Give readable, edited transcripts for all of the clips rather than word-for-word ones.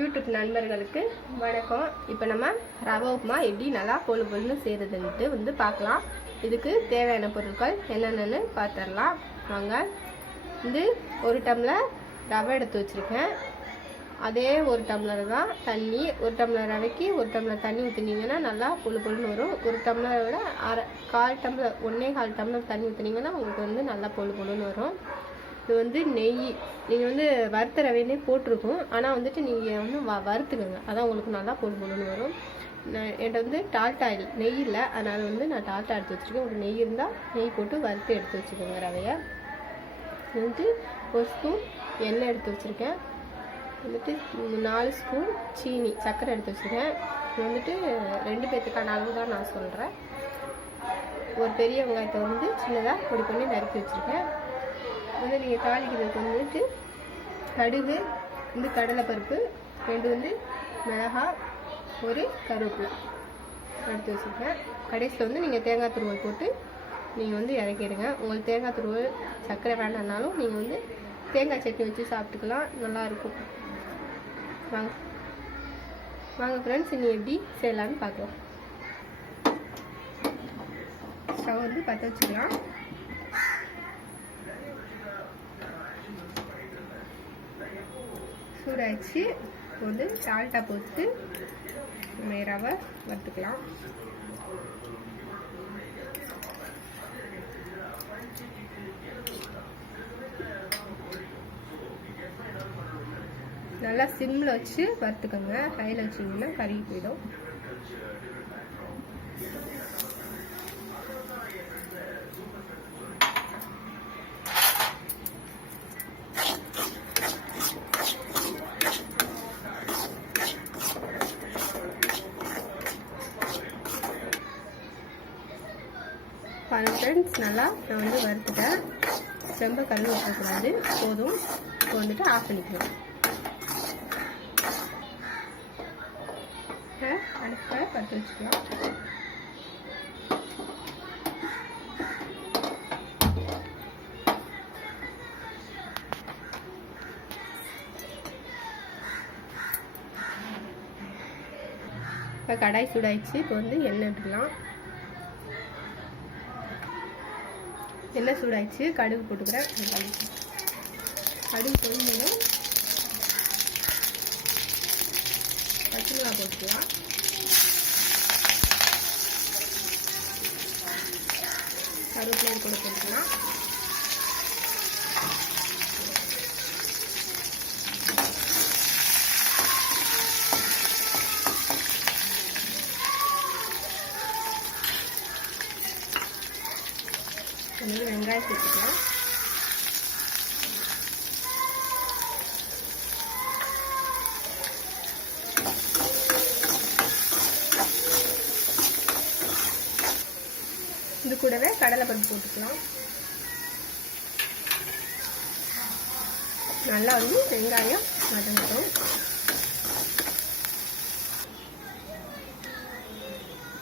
YouTube நண்பர்களுக்கு வணக்கம். இப்போ நம்ம ரவை உப்புமா எப்படி நல்லா பொழு பொழுன்னு செய்கிறதுன்ட்டு வந்து பார்க்கலாம். இதுக்கு தேவையான பொருட்கள் என்னென்னு பார்த்துடலாம் வாங்க. வந்து ஒரு டம்ளர் ரவை எடுத்து வச்சுருக்கேன். அதே ஒரு டம்ளர் தான் தண்ணி. ஒரு டம்ளர் ரவைக்கு ஒரு டம்ளர் தண்ணி ஊற்றினீங்கன்னா நல்லா பொழு பொழுன்னு வரும். ஒரு டம்ளரை விட கால் டம்ளர் 1.25 டம்ளர் தண்ணி ஊற்றினீங்கன்னா உங்களுக்கு வந்து நல்லா பொழு பொழுன்னு வரும். இது வந்து நெய், நீங்கள் வந்து வறுத்த ரவையிலே போட்டிருக்கும், ஆனால் வந்துட்டு நீங்கள் வந்து வறுத்துக்கோங்க, அதான் உங்களுக்கு நல்லா பொழு பொழுன்னு வரும். என்கிட்ட வந்து டால்டா நெய் இல்லை, அதனால் வந்து நான் டால்டா எடுத்து வச்சுருக்கேன். ஒரு நெய் இருந்தால் நெய் போட்டு வறுத்து எடுத்து வச்சுக்கோங்க ரவையை. வந்துட்டு ஒரு ஸ்பூன் எண்ணெய் எடுத்து வச்சுருக்கேன். வந்துட்டு 4 ஸ்பூன் சீனி சர்க்கரை எடுத்து வச்சுருக்கேன். வந்துட்டு 2 பேர்த்துக்கான அளவு தான் நான் சொல்கிறேன். ஒரு பெரிய வெங்காயத்தை வந்து சின்னதாக பொடி பண்ணி நறுக்கி வச்சுருக்கேன். வந்து நீங்கள் தாளிக்கிறதுக்கு வந்துட்டு கடுகு, வந்து கடலைப்பருப்பு, 2 வந்து மிளகாய், ஒரு கருவேப்பிலை எடுத்து வச்சுருக்கேன். கடைசியில் வந்து நீங்கள் தேங்காய் துருவல் போட்டு நீங்கள் வந்து இறக்கிடுங்க. உங்களுக்கு தேங்காய் துருவல் சர்க்கரை வேண்டாம்னாலும் நீங்கள் வந்து தேங்காய் சட்னி வச்சு சாப்பிட்டுக்கலாம், நல்லாயிருக்கும். வாங்க வாங்க ஃப்ரெண்ட்ஸ், இனி எப்படி செய்யலான்னு பார்க்கலாம். ஸ்டவ் வந்து பற்ற வச்சுக்கலாம். சூடாச்சு வந்து சால்ட்டா போட்டு ரவை வறுத்துக்கலாம். நல்லா சிம்மில் வச்சு வறுத்துக்கோங்க, ஹையில் வச்சிங்கன்னா கருகி போயிடும். பாருங்க ஃப்ரெண்ட்ஸ், நல்லா நான் வந்து வறுத்துட்டேன். ரொம்ப கருவு ஊற்றக்கூடாது, போதும். இப்போ வந்துட்டு ஆஃப் பண்ணிக்கலாம். அடுப்பை பற்ற வச்சுக்கலாம். இப்போ கடாய் சூடாயிடுச்சு. இப்போ வந்து எண்ணெய் எடுத்துக்கலாம். எண்ணெய் சூடாயிடுச்சு, கடுகு போட்டுக்கிறேன். கடுகு பொரிஞ்சதும் பச்சை மிளகாய் போட்டுக்கலாம். கருவேப்பிலை கூட போட்டுக்கலாம். வெங்காயம் சேர்த்துக்கலாம். இது கூடவே கடலைப்பருப்பு போட்டுக்கலாம். நல்லா வந்து வெங்காயம் வதங்கட்டும்.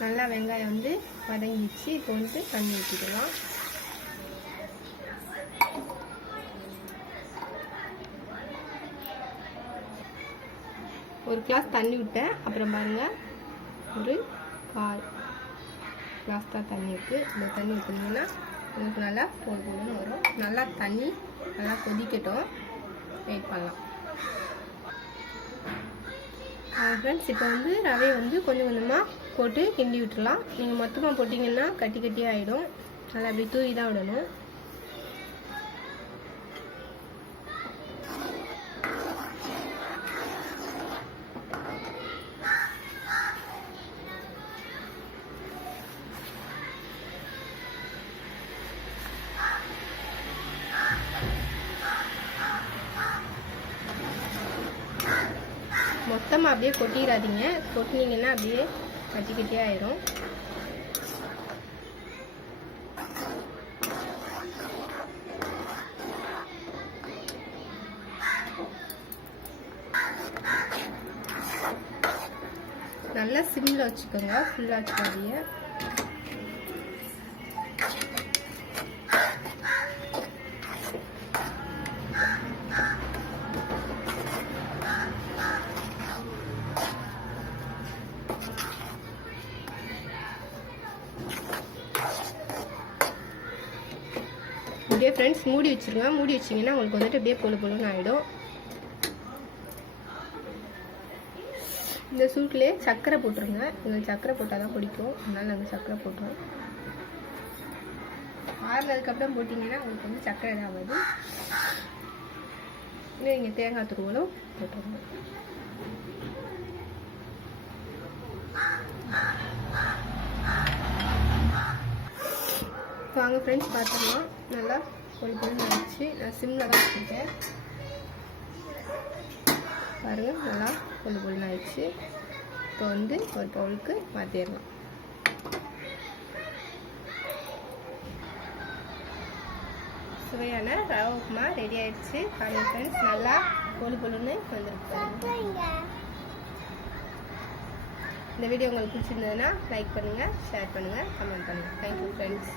நல்லா வெங்காயம் வந்து வதங்கிச்சு. இப்போ வந்து தண்ணி ஊற்றிக்கலாம். ஒரு கிளாஸ் தண்ணி விட்டேன். அப்புறம் பாருங்கள், ஒரு 1/4 கிளாஸ் தான் தண்ணி இருக்குது. இந்த தண்ணி ஊற்றினீங்கன்னா உங்களுக்கு நல்லா போடணும்னு வரும். நல்லா தண்ணி நல்லா கொதிக்கட்டும், வெயிட் பண்ணலாம். ஃப்ரெண்ட்ஸ், இப்போ வந்து ரவையை வந்து கொஞ்சம் கொஞ்சமாக போட்டு கிண்டி விட்டுடலாம். நீங்கள் மொத்தமாக போட்டிங்கன்னா கட்டி கட்டியாக ஆகிடும். நல்லா அப்படி தூவி தான் விடணும். மொத்தமாக அப்படியே கொட்டிடாதீங்க, கொட்டினீங்கன்னா அப்படியே கட்டி கட்டியாக ஆயிரும். நல்லா சிம்மில் வச்சுக்கோங்க, ஃபுல்லாக வச்சுக்காதீங்க. அப்படியே ஃப்ரெண்ட்ஸ் மூடி வச்சுருங்க. மூடி வச்சிங்கன்னா உங்களுக்கு வந்துட்டு அப்படியே பொழு பொழுன்னு ஆகிடும். இந்த சூட்லேயே சர்க்கரை போட்டுருங்க. எங்களுக்கு சர்க்கரை போட்டால் தான் பிடிக்கும், அதனால் நாங்கள் சர்க்கரை போட்டுருவோம். ஆறுனதுக்கப்புறம் போட்டிங்கன்னா உங்களுக்கு வந்து சர்க்கரை இதாகாது. இல்லை நீங்கள் தேங்காய் துருவலும் போட்டுருங்க. வாங்க ஃப்ரெண்ட்ஸ் பார்த்துடலாம். நல்லா பொழு பொழுன்னு ஆயிடுச்சு. நான் சிம்மில் தான் வச்சுருக்கேன். பாருங்கள் நல்லா பொழு பொழுன்னு ஆயிடுச்சு. இப்போ வந்து ஒரு பவுலுக்கு மாற்றிடலாம். சுவையான ரவா உப்புமா ரெடி ஆயிடுச்சு. பாருங்க ஃப்ரெண்ட்ஸ் நல்லா பொழு பொழுன்னு வந்துருக்கு. இந்த வீடியோ உங்களுக்கு பிடிச்சிருந்ததுன்னா லைக் பண்ணுங்கள், ஷேர் பண்ணுங்கள், கமெண்ட் பண்ணுங்கள். Thank you friends.